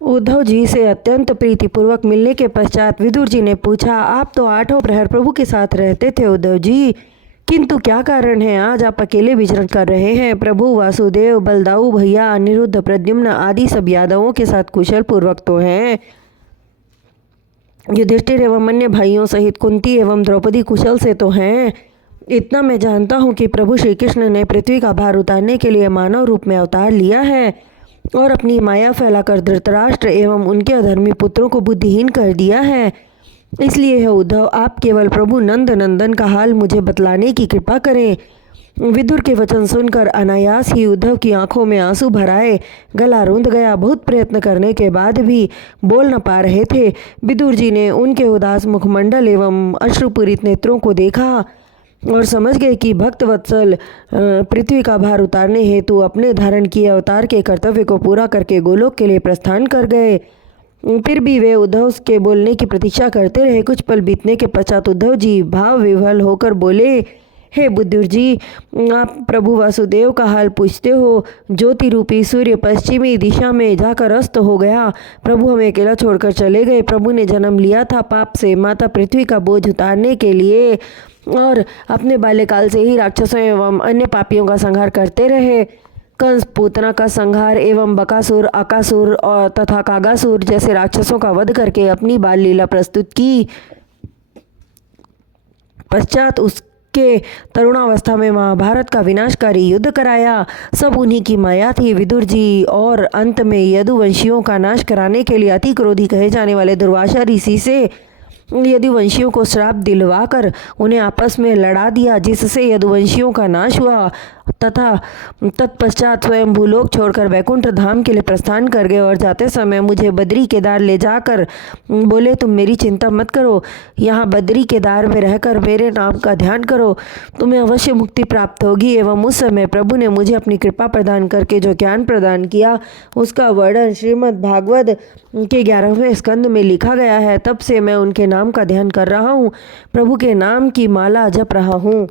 उद्धव जी से अत्यंत प्रीतिपूर्वक मिलने के पश्चात विदुर जी ने पूछा, आप तो आठों प्रहर प्रभु के साथ रहते थे उद्धव जी, किंतु क्या कारण है आज आप अकेले विचरण कर रहे हैं? प्रभु वासुदेव, बलदाऊ भैया, अनिरुद्ध, प्रद्युम्न आदि सब यादवों के साथ कुशल पूर्वक तो हैं। युधिष्ठिर एवं अन्य भाइयों सहित कुंती एवं द्रौपदी कुशल से तो हैं। इतना मैं जानता हूँ कि प्रभु श्री कृष्ण ने पृथ्वी का भार उतारने के लिए मानव रूप में अवतार लिया है और अपनी माया फैलाकर धृतराष्ट्र एवं उनके अधर्मी पुत्रों को बुद्धिहीन कर दिया है। इसलिए है उद्धव, आप केवल प्रभु नंद नंदन का हाल मुझे बतलाने की कृपा करें। विदुर के वचन सुनकर अनायास ही उद्धव की आंखों में आंसू भर आए, गला रुंध गया। बहुत प्रयत्न करने के बाद भी बोल न पा रहे थे। विदुर जी ने उनके उदास मुखमंडल एवं अश्रुपूरित नेत्रों को देखा और समझ गए कि भक्त वत्सल पृथ्वी का भार उतारने हेतु अपने धारण किए अवतार के कर्तव्य को पूरा करके गोलोक के लिए प्रस्थान कर गए। फिर भी वे उद्धव के बोलने की प्रतीक्षा करते रहे। कुछ पल बीतने के पश्चात उद्धव जी भाव विह्वल होकर बोले, हे बुद्धुर जी, आप प्रभु वासुदेव का हाल पूछते हो। ज्योति रूपी सूर्य पश्चिमी दिशा में जाकर अस्त हो गया। प्रभु हमें अकेला छोड़कर चले गए। प्रभु ने जन्म लिया था पाप से माता पृथ्वी का बोझ उतारने के लिए और अपने बाल्यकाल से ही राक्षसों एवं अन्य पापियों का संहार करते रहे। कंस, पूतना का संहार एवं बकासुर, अकासुर और तथा कागासुर जैसे राक्षसों का वध करके अपनी बाल लीला प्रस्तुत की। पश्चात उसके तरुणावस्था में महाभारत का विनाशकारी युद्ध कराया। सब उन्हीं की माया थी विदुर जी। और अंत में यदुवंशियों का नाश कराने के लिए अति क्रोधी कहे जाने वाले दुर्वासा ऋषि से यदुवंशियों को श्राप दिलवाकर उन्हें आपस में लड़ा दिया, जिससे यदुवंशियों का नाश हुआ तथा तत्पश्चात स्वयं भूलोक छोड़कर वैकुंठ धाम के लिए प्रस्थान कर गए। और जाते समय मुझे बद्री केदार ले जाकर बोले, तुम मेरी चिंता मत करो, यहाँ बद्री केदार में रहकर मेरे नाम का ध्यान करो, तुम्हें अवश्य मुक्ति प्राप्त होगी। एवं उस समय प्रभु ने मुझे अपनी कृपा प्रदान करके जो ज्ञान प्रदान किया उसका वर्णन श्रीमद् भागवत के 11वें स्कंद में लिखा गया है। तब से मैं उनके नाम का ध्यान कर रहा हूँ, प्रभु के नाम की माला जप रहा हूँ।